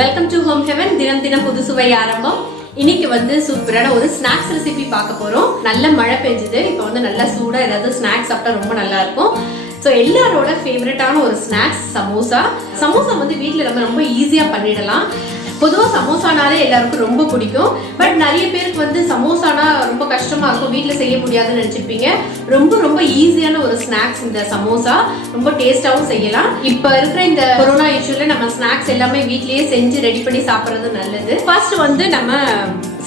Welcome to home heaven. தினம் தினம் புது சுவை ஆரம்பம். இன்னைக்கு வந்து சூப்பரான ஒரு ஸ்நாக்ஸ் ரெசிபி பார்க்க போறோம். நல்ல மழை பெஞ்சுது. இப்போ வந்து நல்லா சூடா ஏதாவது ஸ்நாக்ஸ் சாப்பிட்டா ரொம்ப நல்லா இருக்கும். ஸோ எல்லாரோட ஃபேவரட்டான ஒரு ஸ்நாக்ஸ் சமோசா. சமோசா வந்து வீட்டில் நம்ம ரொம்ப ஈஸியா பண்ணிடலாம். பொதுவாக சமோசானாலே எல்லாருக்கும் ரொம்ப பிடிக்கும். பட் நிறைய பேருக்கு வந்து சமோசானா ரொம்ப கஷ்டமா இருக்கும், வீட்டில் செய்ய முடியாதுன்னு நினைச்சிருப்பீங்க. ரொம்ப ரொம்ப ஈஸியான ஒரு ஸ்நாக்ஸ் இந்த சமோசா. ரொம்ப டேஸ்டாவும் செய்யலாம். இப்போ இருக்கிற இந்த கொரோனா இஷ்யூல நம்ம ஸ்நாக்ஸ் எல்லாமே வீட்லயே செஞ்சு ரெடி பண்ணி சாப்பிட்றது நல்லது. ஃபர்ஸ்ட் வந்து நம்ம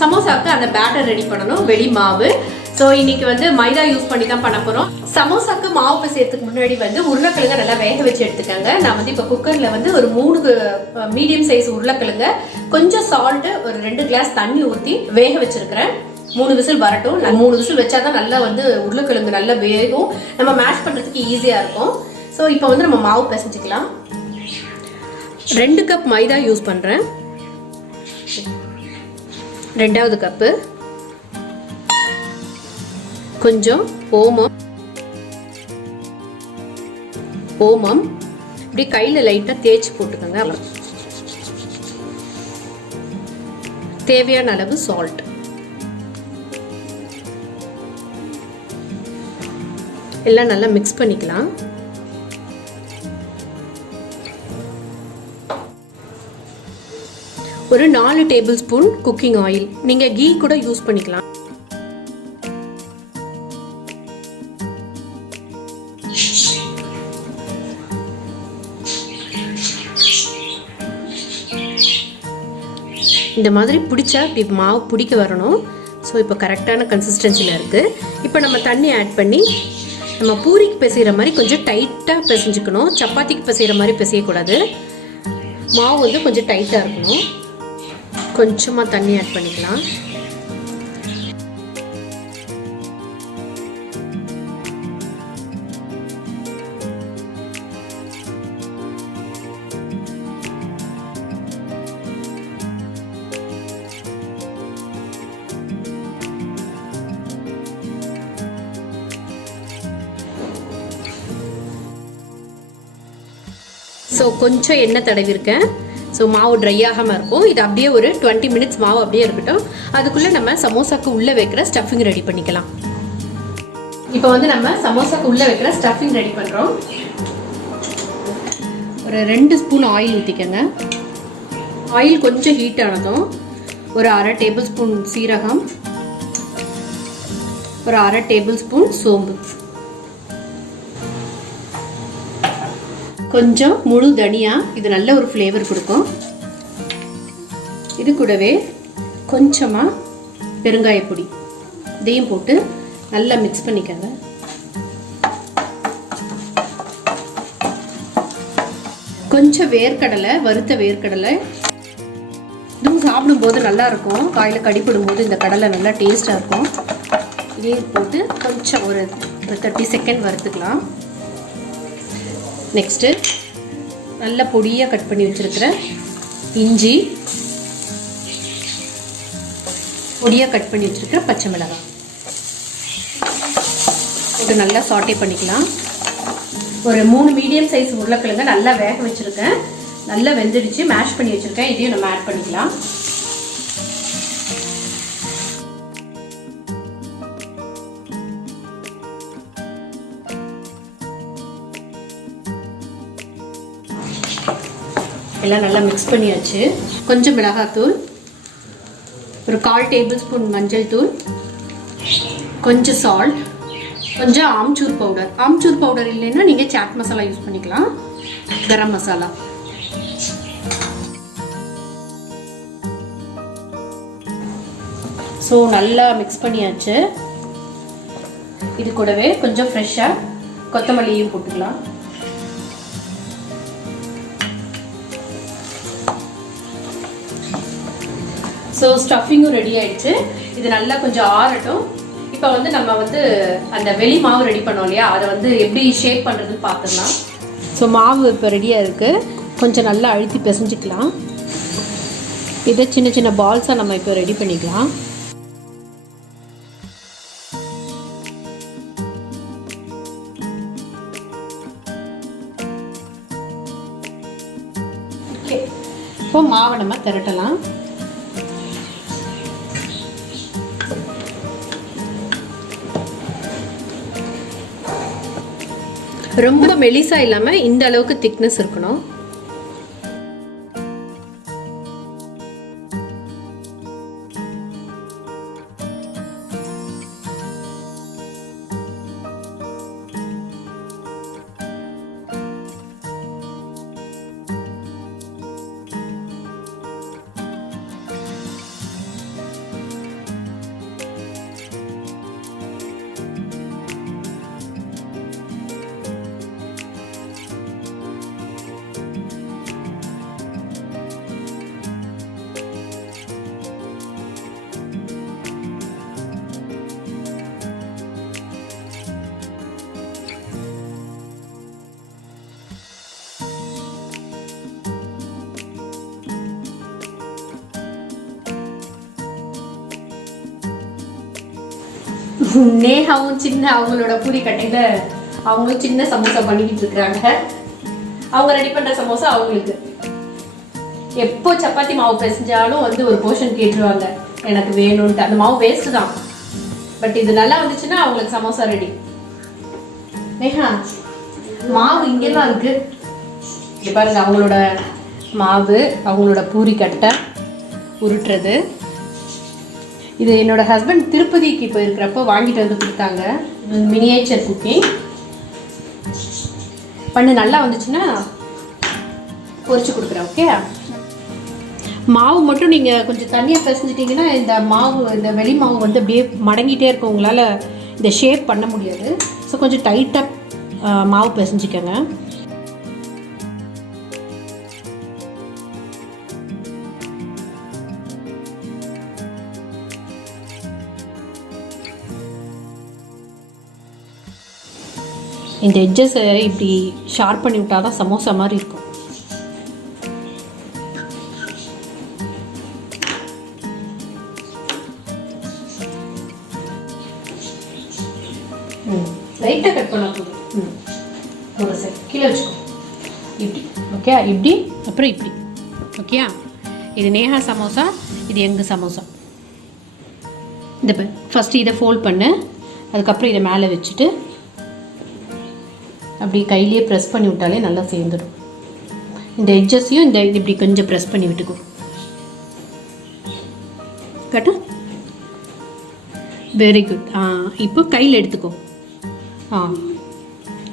சமோசாக்கு அந்த பேட்டர் ரெடி பண்ணணும். வெளி மாவு. ஸோ இன்னைக்கு வந்து மைதா யூஸ் பண்ணி தான் பண்ண போறோம். சமோசாக்கு மாவு பிசையறதுக்கு முன்னாடி வந்து உருளைக்கிழங்க நல்லா வேக வச்சு எடுத்துக்கோங்க. நான் வந்து இப்போ குக்கர்ல வந்து ஒரு 3 மீடியம் சைஸ் உருளைக்கிழங்க, கொஞ்சம் சால்ட், ஒரு 2 கிளாஸ் தண்ணி ஊற்றி வேக வச்சிருக்கிறேன். 3 விசில் வரட்டும். 3 விசில் வச்சாதான் நல்லா வந்து உருளைக்கிழங்கு நல்லா வேகும், நம்ம மேஷ் பண்றதுக்கு ஈஸியா இருக்கும். ஸோ இப்போ வந்து நம்ம மாவு பிசைஞ்சுக்கலாம். 2 கப் மைதா யூஸ் பண்றேன். 2வது கப்பு கொஞ்சம் ஓமம் இப்படி கையில லைட்டா தேய்ச்சி போட்டுக்கோங்க. தேவையான அளவு சால்ட், எல்லாம் நல்லா மிக்ஸ் பண்ணிக்கலாம். ஒரு 4 டேபிள் ஸ்பூன் குக்கிங் ஆயில், நீங்க கீ கூட யூஸ் பண்ணிக்கலாம். இந்த மாதிரி பிடிச்சா இப்படி மாவு பிடிக்க வரணும். ஸோ இப்போ கரெக்டான கன்சிஸ்டன்சியில் இருக்குது. இப்போ நம்ம தண்ணி ஆட் பண்ணி நம்ம பூரிக்கு பிசைகிற மாதிரி கொஞ்சம் டைட்டாக பிசைஞ்சுக்கணும். சப்பாத்திக்கு பிசைகிற மாதிரி பிசையக்கூடாது. மாவு வந்து கொஞ்சம் டைட்டாக இருக்கணும். கொஞ்சமாக தண்ணி ஆட் பண்ணிக்கலாம். ஸோ கொஞ்சம் எண்ணெய் தடவிருக்கேன். ஸோ மாவு ட்ரை ஆகாமல் இருக்கும். இது அப்படியே ஒரு 20 மினிட்ஸ் மாவு அப்படியே இருக்கட்டும். அதுக்குள்ளே நம்ம சமோசாக்கு உள்ளே வைக்கிற ஸ்டஃபிங் ரெடி பண்ணிக்கலாம். இப்போ வந்து நம்ம சமோசாக்கு உள்ளே வைக்கிற ஸ்டஃபிங் ரெடி பண்ணுறோம். ஒரு 2 ஸ்பூன் ஆயில் ஊற்றிக்கங்க. ஆயில் கொஞ்சம் ஹீட் ஆனதும் ஒரு 1/2 டேபிள் ஸ்பூன் சீரகம், ஒரு 1/2 டேபிள் ஸ்பூன் சோம்பு, கொஞ்சம் முழு தனியா, இது நல்ல ஒரு ஃப்ளேவர் கொடுக்கும். இது கூடவே கொஞ்சமா பெருங்காய பொடி, இதையும் போட்டு நல்லா மிக்ஸ் பண்ணிக்கங்க. கொஞ்சம் வேர்க்கடலை, வறுத்த வேர்க்கடலை, இதுவும் சாப்பிடும்போது நல்லா இருக்கும். காயில கடிப்படும் போது இந்த கடலை நல்லா டேஸ்டா இருக்கும். இதையும் போட்டு கொஞ்சம் ஒரு 30 செகண்ட் வறுத்துக்கலாம். நெக்ஸ்ட்டு நல்ல பொடியாக கட் பண்ணி வச்சுருக்கிற இஞ்சி, பொடியாக கட் பண்ணி வச்சுருக்கிற பச்சை மிளகாய் போட்டு நல்லா சாட்டே பண்ணிக்கலாம். ஒரு 3 மீடியம் சைஸ் உருளைக்கிழங்க நல்லா வேக வச்சுருக்கேன். நல்லா வெந்துடுச்சு, மேஷ் பண்ணி வச்சுருக்கேன். இதையும் நம்ம ஆட் பண்ணிக்கலாம். எல்லாம் நல்லா மிக்ஸ் பண்ணியாச்சு. கொஞ்சம் மிளகாத்தூள், ஒரு 1/4 டேபிள் ஸ்பூன் மஞ்சள் தூள், கொஞ்சம் சால்ட், கொஞ்சம் ஆம்ச்சூர் பவுடர். ஆம்ச்சூர் பவுடர் இல்லைன்னா நீங்கள் சாட் மசாலா யூஸ் பண்ணிக்கலாம். கரம் மசாலா, ஸோ நல்லா மிக்ஸ் பண்ணியாச்சு. இது கூடவே கொஞ்சம் ஃப்ரெஷ்ஷாக கொத்தமல்லியும் போட்டுக்கலாம். ஸோ ஸ்டஃபிங்கும் ரெடி ஆயிடுச்சு. இது நல்லா கொஞ்சம் ஆறட்டும். இப்போ வந்து நம்ம வந்து அந்த வெளி மாவு ரெடி பண்ணோம் இல்லையா, அதை வந்து எப்படி ஷேப் பண்ணுறதுன்னு பார்த்துக்கலாம். ஸோ மாவு இப்போ ரெடியாக இருக்குது. கொஞ்சம் நல்லா அழுத்தி பிசைஞ்சிக்கலாம். இதை சின்ன சின்ன பால்ஸாக நம்ம இப்போ ரெடி பண்ணிக்கலாம். ஓகே, இப்போ மாவை நம்ம திரட்டலாம். ரொம்ப மெலிசா இல்லாம இந்த அளவுக்கு திக்னஸ் இருக்கணும். நேஹாவும் சின்ன அவங்களோட பூரி கட்டையில அவங்களும் சின்ன சமோசா பண்ணிக்கிட்டு இருக்கிறாங்க. அவங்க ரெடி பண்ற சமோசா அவங்களுக்கு எப்போ சப்பாத்தி மாவு பிசைஞ்சாலும் வந்து ஒரு போர்ஷன் கேட்டுருவாங்க எனக்கு வேணும்ட்டு. அந்த மாவு வேஸ்ட் தான், பட் இது நல்லா வந்துச்சுன்னா அவங்களுக்கு சமோசா ரெடி. நேஹா மாவு இங்கெல்லாம் இருக்கு, இங்க பாருங்க. அவங்களோட மாவு, அவங்களோட பூரி கட்டை உருட்டுறது. இது என்னோட ஹஸ்பண்ட் திருப்பதிக்கு போயிருக்கிறப்போ வாங்கிட்டு வந்து கொடுத்தாங்க. மினியேச்சர் குக்கிங் பண்ணு, நல்லா வந்துச்சுன்னா பொரிச்சு கொடுக்குறேன். ஓகே, மாவு மட்டும் நீங்கள் கொஞ்சம் தண்ணியாக பிசைஞ்சிட்டிங்கன்னா இந்த மாவு, இந்த வெளி மாவு வந்து அப்படியே மடங்கிட்டே இருக்கும், உங்களால் இந்த ஷேப் பண்ண முடியாது. ஸோ கொஞ்சம் டைட்டாக மாவு பிசைஞ்சிக்கோங்க. இந்த எட்ஜஸை இப்படி ஷார்ப் பண்ணி விட்டால் தான் சமோசா மாதிரி இருக்கும். லைட்டாக கட் பண்ண போதும். ஒரு சைட் கீழே வச்சுக்கோ, இப்படி. ஓகே, இப்படி அப்புறம் இப்படி. ஓகே, இது நேஹா சமோசா, இது எங்கள் சமோசா. இந்த ஃபஸ்ட்டு இதை ஃபோல்ட் பண்ணு, அதுக்கப்புறம் இதை மேலே வச்சுட்டு அப்படி கையிலேயே ப்ரெஸ் பண்ணி விட்டாலே நல்லா சேர்ந்துடும். இந்த எட்ஜஸையும் இந்த இப்படி கொஞ்சம் ப்ரெஸ் பண்ணி விட்டுக்கோ. கட்டு, வெரி குட். இப்போ கையில் எடுத்துக்கோ.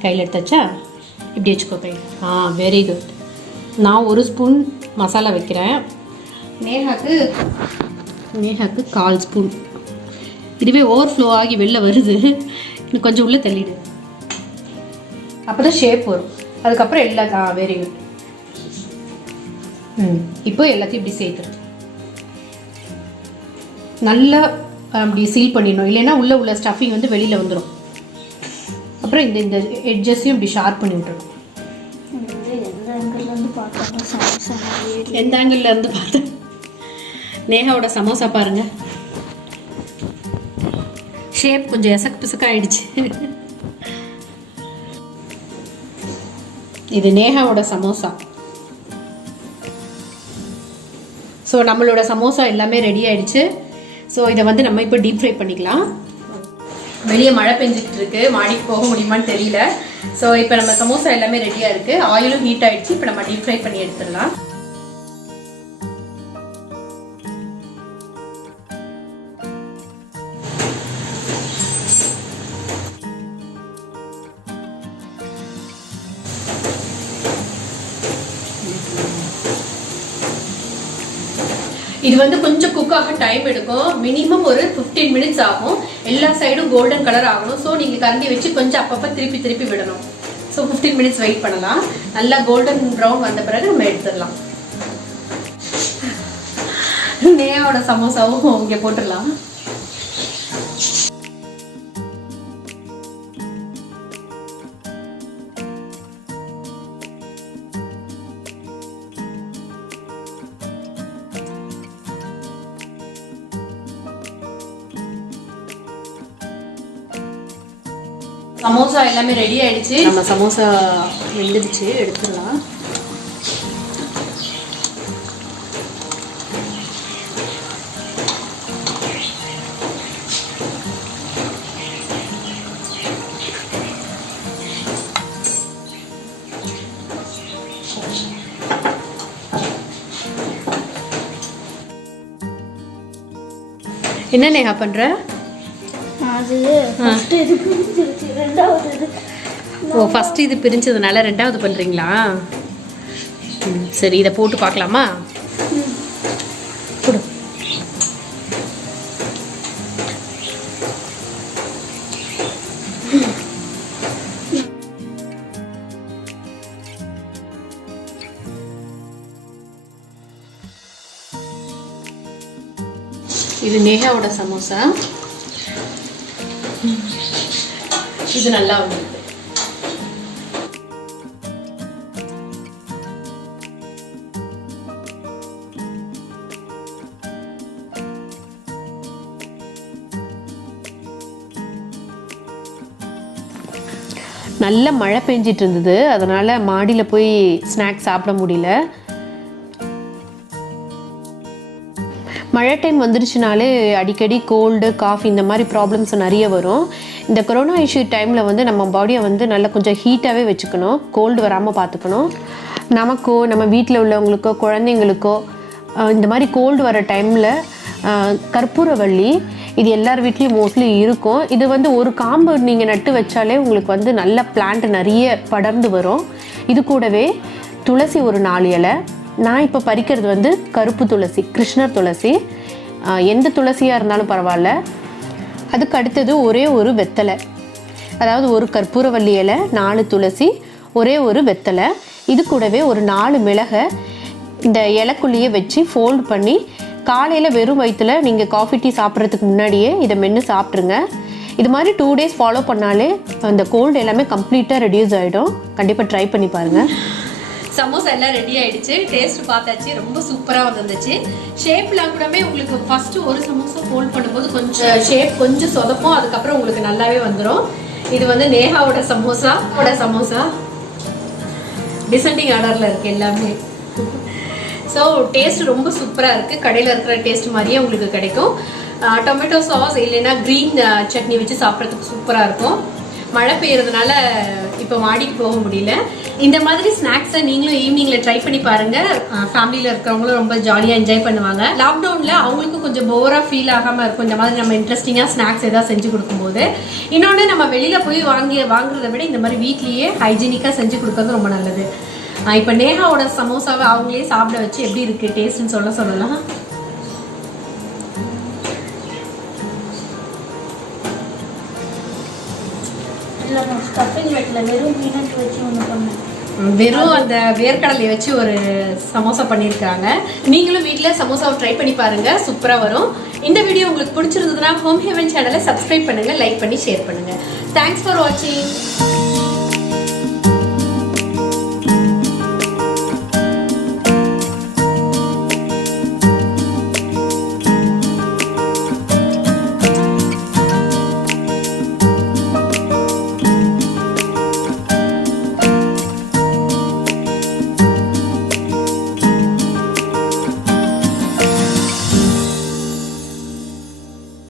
கையில் எடுத்தாச்சா? இப்படி வச்சுக்கோ கையில். Very good. நான் ஒரு ஸ்பூன் மசாலா வைக்கிறேன். நேஹாக்கு 1/4 ஸ்பூன். இதுவே ஓவர்ஃப்ளோ ஆகி வெளில வருது, இன்னும் கொஞ்சம் உள்ளே தள்ளிடு, அப்போ தான் ஷேப் வரும். அதுக்கப்புறம் எல்லா வெரி குட். இப்போ எல்லாத்தையும் இப்படி சேர்த்துரு, நல்லா அப்படி சீல் பண்ணிடணும், இல்லைன்னா உள்ள ஸ்டஃபிங் வந்து வெளியில் வந்துடும். அப்புறம் இந்த எட்ஜஸையும் இப்படி ஷார்ப் பண்ணி விட்டுரும். எந்த ஆங்கிள் இருந்து பார்த்தேன்? நேஹாவோட சமோசா பாருங்க, ஷேப் கொஞ்சம் எசக்கு பிசக்கு ஆயிடுச்சு. இது நேஹாவோட சமோசா. ஸோ நம்மளோட சமோசா எல்லாமே ரெடி ஆயிடுச்சு. ஸோ இதை வந்து நம்ம இப்போ டீப் ஃப்ரை பண்ணிக்கலாம். வெளியே மழை பெஞ்சிட்டு இருக்கு, மாடிக்கு போக முடியுமான்னு தெரியல. ஸோ இப்போ நம்ம சமோசா எல்லாமே ரெடியாக இருக்கு, ஆயிலும் ஹீட் ஆயிடுச்சு. இப்போ நம்ம டீப் ஃப்ரை பண்ணி எடுத்துடலாம். இது வந்து கொஞ்சம் குக் ஆக டைம் எடுக்கும், மினிமம் ஒரு 15 மினிட்ஸ் ஆகும். எல்லா சைடும் கோல்டன் கலர் ஆகணும். ஸோ நீங்கள் கரண்டி வச்சு கொஞ்சம் அப்பப்போ திருப்பி விடணும். ஸோ 15 மினிட்ஸ் வெயிட் பண்ணலாம். நல்லா கோல்டன் ப்ரௌன் வந்த பிறகு நம்ம எடுத்துடலாம். நேயாவோட சமோசாவும் இங்கே போட்டுடலாம். சமோசா எல்லாமே ரெடி ஆயிடுச்சு. நம்ம சமோசா வெந்துடுச்சு, எடுத்துடலாம். என்ன நேஹா பண்ற? அது ஃபர்ஸ்ட் இது பிரிஞ்சிருச்சு, ரெண்டாவது இது. ஓ ஃபர்ஸ்ட் இது பிரிஞ்சதுனால ரெண்டாவது பண்றீங்களா? சரி இதை போட்டு பார்க்கலாமா? கொடு. இது நேஹாவோட சமோசா. இது நல்லா வந்திருக்கு. நல்ல மழை பெஞ்சிட்டு இருந்தது, அதனால மாடியில் போய் ஸ்நாக்ஸ் சாப்பிட முடியல. மழை டைம் வந்துருச்சுனாலே அடிக்கடி கோல்டு காஃபி இந்த மாதிரி ப்ராப்ளம்ஸ் நிறைய வரும். இந்த கொரோனா இஷ்யூ டைமில் வந்து நம்ம பாடியை வந்து நல்லா கொஞ்சம் ஹீட்டாகவே வச்சுக்கணும், கோல்டு வராமல் பார்த்துக்கணும். நமக்கோ நம்ம வீட்டில் உள்ளவங்களுக்கோ குழந்தைங்களுக்கோ இந்த மாதிரி கோல்டு வர டைமில் கற்பூரவள்ளி இது எல்லார் வீட்லேயும் மோஸ்ட்லி இருக்கும். இது வந்து ஒரு காம்பு நீங்கள் நட்டு வச்சாலே உங்களுக்கு வந்து நல்ல பிளான்ட் நிறைய படர்ந்து வரும். இது கூடவே துளசி ஒரு 4 இலை. நான் இப்போ பறிக்கிறது வந்து கருப்பு துளசி, கிருஷ்ணர் துளசி. எந்த துளசியாக இருந்தாலும் பரவாயில்ல. அதுக்கு அடுத்தது ஒரே ஒரு வெத்தலை, அதாவது ஒரு கற்பூரவள்ளி இலை, 4 துளசி, ஒரே ஒரு வெத்தலை. இது கூடவே ஒரு 4 மிளகை இந்த இலைக்குள்ளேயே வச்சு ஃபோல்ட் பண்ணி காலையில் வெறும் வயிற்றில் நீங்கள் காஃபி டீ சாப்பிட்றதுக்கு முன்னாடியே இதை மென்று சாப்பிட்ருங்க. இது மாதிரி 2 days ஃபாலோ பண்ணாலே அந்த கோல்டு எல்லாமே கம்ப்ளீட்டாக ரெடியூஸ் ஆகிடும். கண்டிப்பாக ட்ரை பண்ணி பாருங்கள். சமோசா எல்லாம் ரெடி ஆயிடுச்சு, டேஸ்ட் பார்த்தாச்சு, ரொம்ப சூப்பராக வந்துருந்துச்சு. ஷேப்லாம் கூடமே உங்களுக்கு ஃபஸ்ட்டு ஒரு சமோசா ஃபோல்ட் பண்ணும்போது கொஞ்சம் ஷேப் கொஞ்சம் சொதப்போம், அதுக்கப்புறம் உங்களுக்கு நல்லாவே வந்துடும். இது வந்து நேஹாவோட சமோசா டிசெண்டிங் ஆர்டரில் இருக்குது எல்லாமே. ஸோ டேஸ்ட் ரொம்ப சூப்பராக இருக்குது, கடையில் இருக்கிற டேஸ்ட் மாதிரியே உங்களுக்கு கிடைக்கும். டொமேட்டோ சாஸ் இல்லைன்னா க்ரீன் சட்னி வச்சு சாப்பிட்றதுக்கு சூப்பராக இருக்கும். மழை பெய்யறதுனால இப்போ மாடிக்கு போக முடியல. இந்த மாதிரி ஸ்நாக்ஸை நீங்களும் ஈவினிங்கில் ட்ரை பண்ணி பாருங்கள். ஃபேமிலியில் இருக்கிறவங்களும் ரொம்ப ஜாலியாக என்ஜாய் பண்ணுவாங்க. லாக்டவுனில் அவங்களுக்கும் கொஞ்சம் போராக ஃபீல் ஆகாமல் இருக்கும் இந்த மாதிரி நம்ம இன்ட்ரெஸ்டிங்காக ஸ்நாக்ஸ் எதாவது செஞ்சு கொடுக்கும்போது. இன்னொன்று நம்ம வெளியில் போய் வாங்குறத விட இந்த மாதிரி வீட்லேயே ஹைஜீனிக்காக செஞ்சு கொடுக்கறது ரொம்ப நல்லது. இப்போ நேஹாவோட சமோசாவை அவங்களே சாப்பிட வச்சு எப்படி இருக்குது டேஸ்ட்னு சொல்லலாம். வெறும் அந்த வேர்க்கடலை வச்சு ஒரு சமோசா பண்ணியிருக்காங்க. நீங்களும் வீட்டில் சமோசாவை ட்ரை பண்ணி பாருங்க, சூப்பராக வரும். இந்த வீடியோ உங்களுக்கு பிடிச்சிருந்ததுன்னா ஹோம் ஹெவன் சேனலை சப்ஸ்கிரைப் பண்ணுங்க, லைக் பண்ணி ஷேர் பண்ணுங்க. தேங்க்ஸ் ஃபார் வாட்சிங்.